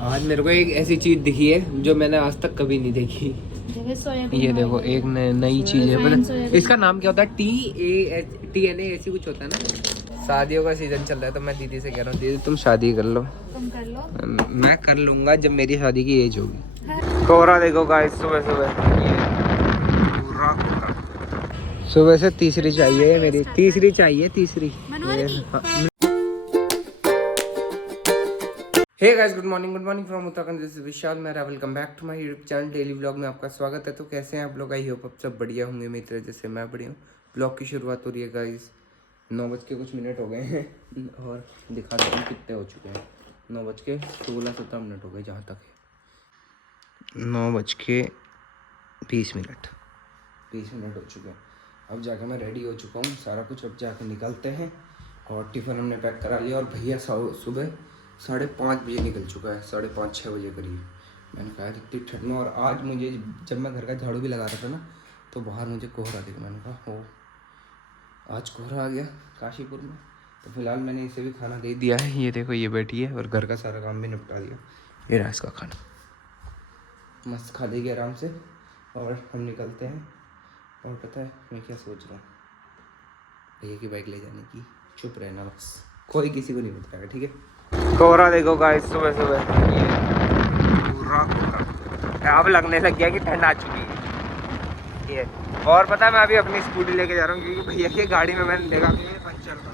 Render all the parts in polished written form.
आज मेरे को एक ऐसी चीज दिखी है जो मैंने आज तक कभी नहीं देखी। ये देखो एक नई चीज है। पता इसका नाम क्या होता है? TNA ऐसी कुछ होता है ना। शादियों का सीजन चल रहा है तो मैं दीदी से कह रहा हूँ, दीदी तुम शादी कर लो। तुम कर लो। मैं कर लूंगा जब मेरी शादी की एज होगी। कोहरा देखो गाइस, सुबह सुबह पूरा कोहरा। सुबह से तीसरी चाहिए मेरी, तीसरी चाहिए, तीसरी। Hey guys, good morning from Uttarakhand. This is Vishal मेरा। Welcome back to my YouTube channel. Daily vlog में आपका स्वागत है। तो कैसे हैं आप लोग? आई होप आप सब बढ़िया होंगे मेरी तरह, जैसे मैं बढ़िया हूँ। ब्लॉग की शुरुआत हो रही है गाइस। 9 बज के कुछ मिनट हो गए हैं और दिखा दो हम कितने हो चुके हैं। 9 बज के 16-17 मिनट हो गए जहाँ तक है। 9 बज के 20 मिनट, 20 मिनट हो चुके हैं। अब जाके मैं रेडी हो चुका हूँ सारा कुछ। अब जाके निकलते हैं और टिफ़िन हमने पैक करा लिया। और भैया सुबह 5:30 बजे निकल चुका है, 5:30-6 बजे करीब। मैंने कहा इतनी ठंड में। और आज मुझे जब मैं घर का झाड़ू भी लगा रहा था ना, तो बाहर मुझे कोहरा दिखा। मैंने कहा हो आज कोहरा आ गया काशीपुर में। तो फिलहाल मैंने इसे भी खाना दे दिया है। ये देखो ये बैठी है और घर का सारा काम भी निपटा दिया। ये रहा इसका खाना, मस्त खा लेगी आराम से। और हम निकलते हैं। और पता है मैं क्या सोच रहा हूँ? भैया की बाइक ले जाने की। चुप रहना बस, कोई किसी को नहीं बताएगा, ठीक है? कोहरा देखो गाइस, सुबह सुबह पूरा कोहरा। अब लगने लग गया कि ठंड आ चुकी है ये। और पता है मैं अभी अपनी स्कूटी लेके जा रहा हूँ, क्योंकि भैया की गाड़ी में मैंने देखा कि पंचर था,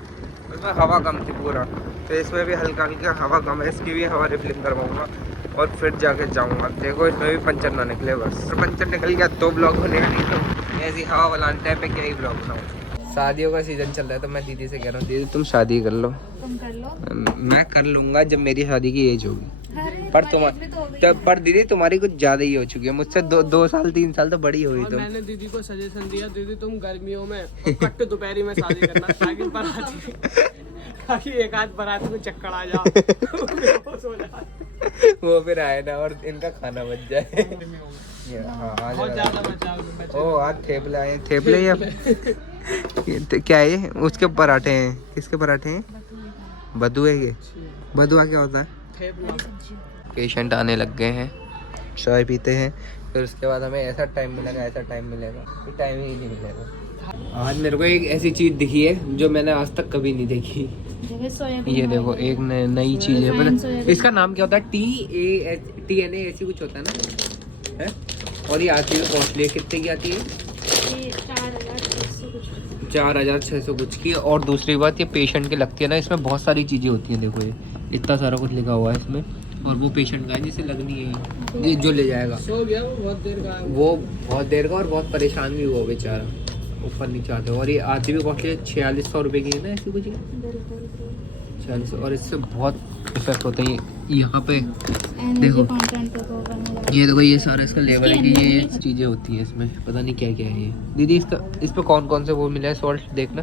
उसमें हवा कम थी पूरा। तो इसमें भी हल्का हल्का हवा कम है, इसकी भी हवा रिफिलिंग करवाऊँगा और फिर जाके जाऊँगा। देखो इसमें भी पंचर ना निकले, बस पंचर निकल गया तो ब्लॉग बनेगा, नहीं तो ऐसी हवा वाला टाइप पे क्या ही ब्लॉग बनाऊँ। शादियों का सीजन चल रहा है तो मैं दीदी से कह रहा हूँ, दीदी तुम शादी कर लो। तुम कर लो। मैं कर लूंगा जब मेरी शादी की एज होगी। पर दीदी तुम्हारी कुछ ज्यादा ही हो चुकी है मुझसे। 2 साल 3 साल तो बड़ी हुई। तो मैंने दीदी को सजेशन दिया, दीदी तुम गर्मियों में कट दोपहरी में शादी करना, ताकि एक आध बारात में चक्कर आ जाओ वो फिर आए ना और इनका खाना बच जाए। बहुत ज्यादा बचा। ओ आज थेपले आए, थेपले या क्या है ये? उसके पराठे हैं। किसके पराठे हैं? बदुए के। बदुआ क्या होता है? पेशेंट आने लग गए हैं, चाय पीते हैं, फिर उसके बाद हमें ऐसा टाइम मिलेगा, ऐसा टाइम मिलेगा, फिर टाइम ही नहीं मिलेगा। आज मेरे को एक ऐसी चीज़ दिखी है जो मैंने आज तक कभी नहीं देखी। ये देखो एक नई चीज़ है। पता इसका नाम क्या होता है? TNA ऐसी कुछ होता है ना, है? और ये आती है कॉस्टली है। कितने की आती है? 4,600 कुछ की। और दूसरी बात ये पेशेंट की लगती है ना, इसमें बहुत सारी चीज़ें होती हैं। देखो ये इतना सारा कुछ लिखा हुआ है इसमें। और वो पेशेंट का है जिसे लगनी है, ये जो ले जाएगा। सो गया वो बहुत देर का, वो बहुत देर का और बहुत परेशान भी हुआ बेचारा, ऊपर नीचे आते। और ये आती भी कॉस्टली 4600 रुपये की है ना, ऐसी कुछ 4600। और इससे बहुत इफेक्ट होते हैं। यहाँ पे देखो, ये देखो ये सारा इसका लेवल है कि ये चीज़ें होती हैं इसमें। पता नहीं क्या क्या है ये। दीदी इसका इस पे कौन कौन से वो मिला है? सॉल्ट देखना,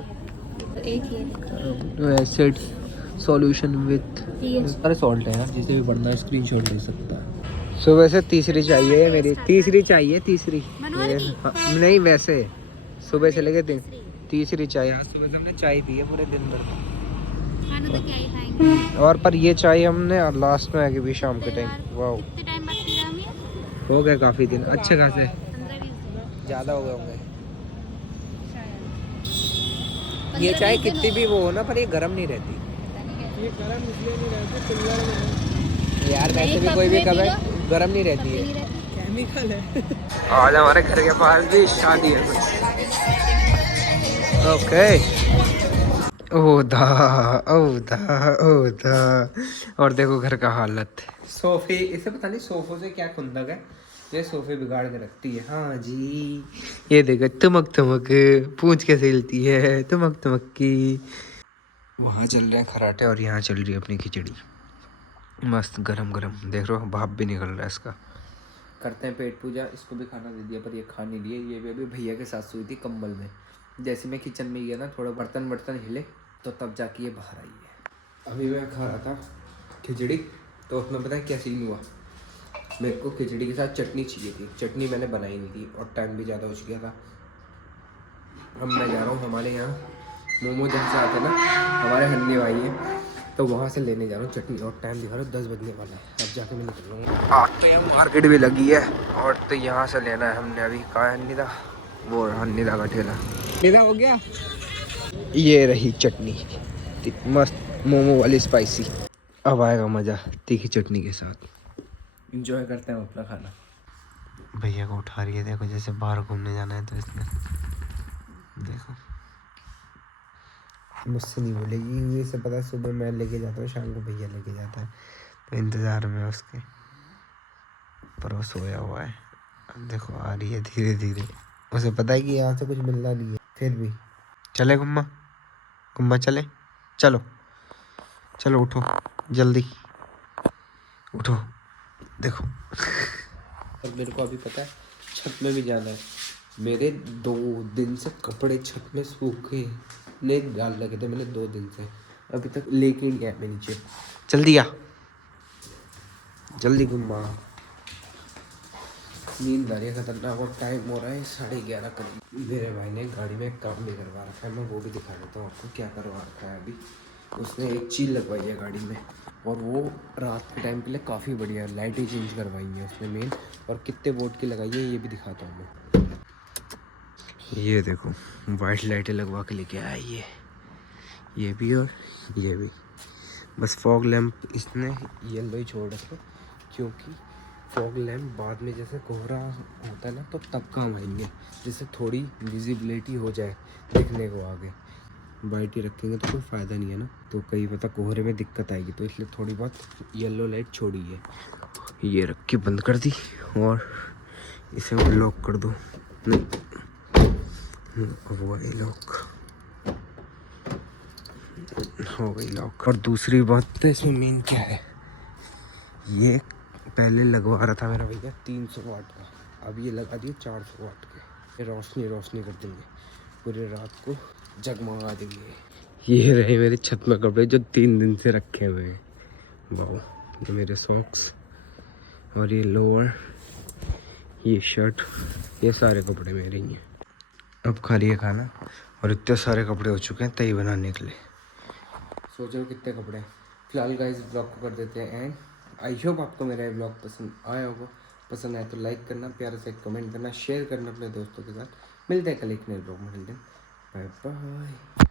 एसिड सॉल्यूशन विथ सारे सॉल्ट है यार। जिसे भी पढ़ना है स्क्रीनशॉट ले सकता है। सुबह से तीसरी चाहिए मेरी, तीसरी चाहिए, तीसरी। नहीं वैसे सुबह से लेके तीसरी चाय। आज सुबह से हमने चाय पी है पूरे दिन भर। खाना तो क्या ही खाएंगे। और पर ये चाय हमने लास्ट में आके भी शाम के टाइम। वाह, कितने टाइम बाद पी रहे हम ये? हो गए काफ़ी दिन, अच्छे खासे 15-20 दिन ज़्यादा हो गए होंगे। ये चाय कितनी भी वो हो ना, पर ये गर्म नहीं रहती। ये गरम इसलिए नहीं रहते, चिल्लर में यार वैसे भी कोई भी कभी गर्म नहीं रहती है, केमिकल है। आज हमारे घर के पास भी शादी है कुछ। ओके ओधा ओधा ओधा। और देखो घर का हालत। सोफे, इसे पता नहीं सोफों से क्या खुंदक है, ये सोफे बिगाड़ के रखती है। हाँ जी, ये देखो तमक तमक पूंछ कैसे हिलती है, तमक तमक की। वहाँ चल रहे हैं खराटे और यहाँ चल रही है अपनी खिचड़ी, मस्त गरम गरम। देख रहे हो भाप भी निकल रहा है इसका। करते हैं पेट पूजा। इसको भी खाना दे दिया पर ये खा नहीं लिए। ये भी अभी भैया के साथ सोई थी कंबल में। जैसे मैं किचन में गया ना, थोड़ा बर्तन वर्तन हिले तो तब जाके ये बाहर आई है। अभी मैं खा रहा था खिचड़ी, तो उसमें पता है क्या सीन हुआ? मेरे को खिचड़ी के साथ चटनी चाहिए थी, चटनी मैंने बनाई नहीं थी और टाइम भी ज़्यादा हो चुका था। अब मैं जा रहा हूँ, हमारे यहाँ मोमो जब से आते ना, हमारे हन्ने भाई हैं, तो वहाँ से लेने जा रहा हूँ चटनी और टाइम दिखा रहा हूँ 10 बजने वाला है। अब जाके मैं निकल लूँगा। आज तो यहाँ मार्केट भी लगी है और तो यहाँ से लेना है हमने अभी। कहा है निदा, वो रहा निदा का ठेला। निदा हो गया, ये रही चटनी मस्त मोमो वाली स्पाइसी। अब आएगा मज़ा तीखी चटनी के साथ। इंजॉय करते हैं अपना खाना। भैया को उठा रही है, देखो जैसे बाहर घूमने जाना है तो इसने देखो मुझसे नहीं बोलेगी, ये सब पता है। सुबह मैं लेके जाता हूँ, शाम को भैया लेके जाता है, तो इंतज़ार में उसके। पर वो सोया हुआ है। अब देखो आ रही है धीरे धीरे, उसे पता है कि यहाँ से कुछ मिलना नहीं है, फिर भी चले गुम्मा, गुम्मा चले, चलो चलो उठो जल्दी उठो। देखो और मेरे को अभी पता है छत में भी जाना है। मेरे 2 दिन से कपड़े छत में सूखे नहीं डाल लगे थे मैंने 2 दिन से, अभी तक लेके नहीं गया मैं नीचे। जल्दी आ, जल्दी घुमा। नींद आ रही है खतरनाक और टाइम हो रहा है 11:30 करीब। मेरे भाई ने गाड़ी में एक काम भी करवा रखा है, मैं वो भी दिखा देता हूँ आपको क्या करवा रखा है अभी। उसने एक चीज़ लगवाई है गाड़ी में और वो रात के टाइम के लिए काफ़ी बढ़िया है। लाइटें चेंज करवाई हैं उसने मेन, और कितने वोल्ट की लगाई है ये भी दिखाता हूँ मैं। ये देखो वाइट लाइटें लगवा के लेके आया ये भी और ये भी। बस फॉग लैंप इसने येलो ही छोड़ रखे, क्योंकि फॉग लैंप बाद में जैसे कोहरा होता है ना तो तब काम आएंगे, जिससे थोड़ी विजिबिलिटी हो जाए दिखने को आगे। वाइट ही रखेंगे तो कोई फ़ायदा नहीं है ना, तो कई पता कोहरे में दिक्कत आएगी, तो इसलिए थोड़ी बहुत येलो लाइट छोड़ी है। ये रख के बंद कर दी और इसे लॉक कर दो। नहीं हो गई लॉक, हो गई लॉक। और दूसरी बात तो इसमें मेन क्या है, ये पहले लगवा रहा था मेरा भैया 300 वाट का, अब ये लगा दिए 400 वाट के। ये रोशनी कर देंगे, पूरी रात को जगमगा देंगे। ये रहे मेरे छत में कपड़े जो 3 दिन से रखे हुए हैं। वाह, ये मेरे सॉक्स और ये लोअर, ये शर्ट, ये सारे कपड़े मेरे ही हैं। अब खा रही है खाना और इतने सारे कपड़े हो चुके हैं तय बनाने के लिए। सोचो कितने कपड़े हैं। फिलहाल गाइस ब्लॉग को कर देते हैं एंड। आई होप आपको मेरा ये ब्लॉग पसंद आया होगा। पसंद आए तो लाइक करना, प्यार से कमेंट करना, शेयर करना अपने दोस्तों के साथ। मिलते हैं कल एक नए ब्लॉग में। Bye bye.